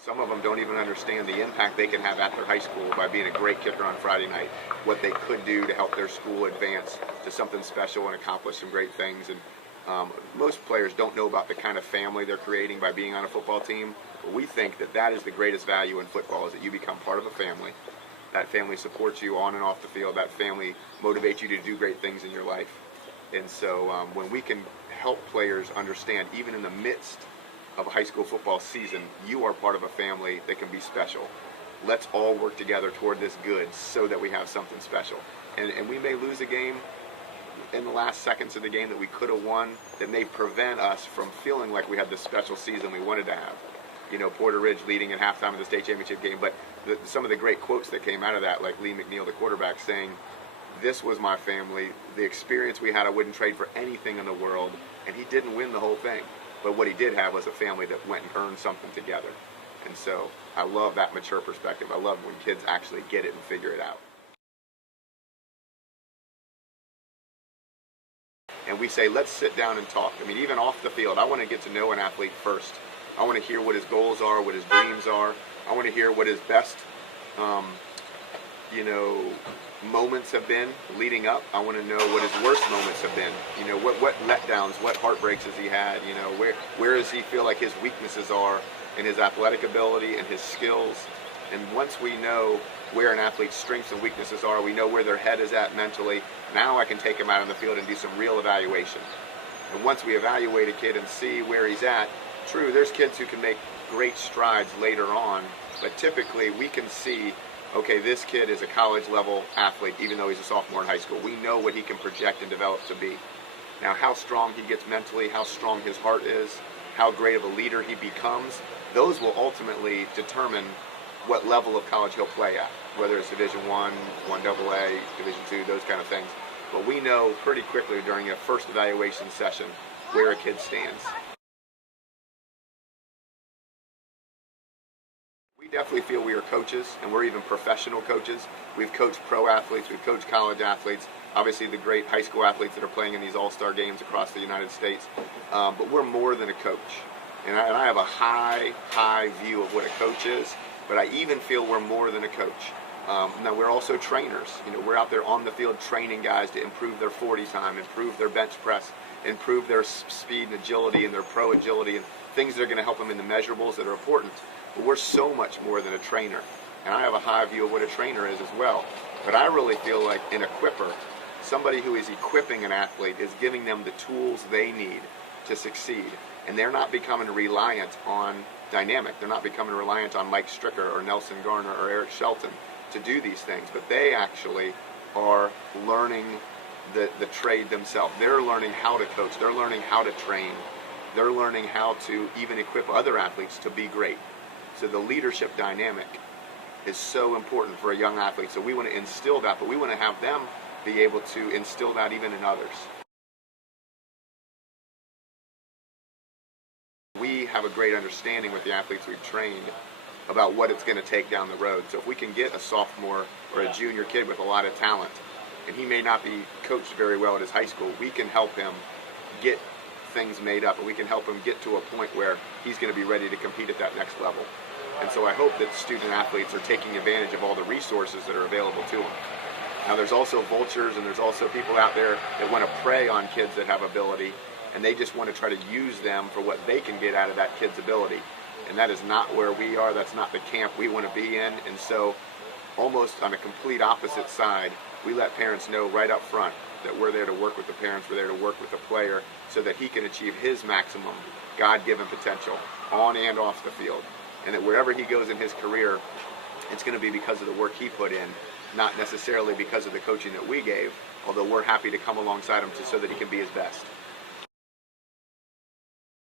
Some of them don't even understand the impact they can have at their high school by being a great kicker on Friday night, what they could do to help their school advance to something special and accomplish some great things. And most players don't know about the kind of family they're creating by being on a football team, but we think that that is the greatest value in football, is that you become part of a family. That family supports you on and off the field. That family motivates you to do great things in your life. And so when we can help players understand, even in the midst of a high school football season, you are part of a family that can be special. Let's all work together toward this good so that we have something special. And we may lose a game in the last seconds of the game that we could have won, that may prevent us from feeling like we had the special season we wanted to have. You know, Porter Ridge leading at halftime of the state championship game, but some of the great quotes that came out of that, like Lee McNeil, the quarterback, saying, "This was my family. The experience we had, I wouldn't trade for anything in the world." And he didn't win the whole thing, but what he did have was a family that went and earned something together. And so I love that mature perspective. I love when kids actually get it and figure it out. And we say, let's sit down and talk. I mean, even off the field, I want to get to know an athlete first. I want to hear what his goals are, what his dreams are. I want to hear what his best, moments have been leading up. I want to know what his worst moments have been. You know, what letdowns, what heartbreaks has he had? You know, where does he feel like his weaknesses are in his athletic ability and his skills? And once we know where an athlete's strengths and weaknesses are, we know where their head is at mentally, now I can take him out on the field and do some real evaluation. And once we evaluate a kid and see where he's at, true, there's kids who can make great strides later on, but typically we can see, okay, this kid is a college-level athlete, even though he's a sophomore in high school. We know what he can project and develop to be. Now, how strong he gets mentally, how strong his heart is, how great of a leader he becomes, those will ultimately determine what level of college he'll play at, whether it's Division I, 1AA, Division II, those kind of things. But we know pretty quickly during a first evaluation session where a kid stands. We definitely feel we are coaches, and we're even professional coaches. We've coached pro athletes, we've coached college athletes, obviously the great high school athletes that are playing in these all-star games across the United States. But we're more than a coach. And I have a high view of what a coach is, but I even feel we're more than a coach. Now, we're also trainers. You know, we're out there on the field training guys to improve their 40 time, improve their bench press, improve their speed and agility and their pro agility, and things that are going to help them in the measurables that are important. But we're so much more than a trainer. And I have a high view of what a trainer is as well. But I really feel like an equipper, somebody who is equipping an athlete, is giving them the tools they need to succeed. And they're not becoming reliant on dynamic. They're not becoming reliant on Mike Stricker or Nelson Garner or Eric Shelton to do these things. But they actually are learning the trade themselves. They're learning how to coach. They're learning how to train. They're learning how to even equip other athletes to be great. So the leadership dynamic is so important for a young athlete. So we want to instill that, but we want to have them be able to instill that even in others. We have a great understanding with the athletes we've trained about what it's going to take down the road. So if we can get a sophomore or a junior kid with a lot of talent, and he may not be coached very well at his high school, we can help him get things made up, and we can help him get to a point where he's going to be ready to compete at that next level. And so I hope that student athletes are taking advantage of all the resources that are available to them. Now, there's also vultures, and there's also people out there that want to prey on kids that have ability, and they just want to try to use them for what they can get out of that kid's ability. And that is not where we are. That's not the camp we want to be in. And so almost on a complete opposite side, we let parents know right up front that we're there to work with the parents, we're there to work with the player so that he can achieve his maximum God-given potential on and off the field. And that wherever he goes in his career, it's going to be because of the work he put in, not necessarily because of the coaching that we gave, although we're happy to come alongside him so that he can be his best.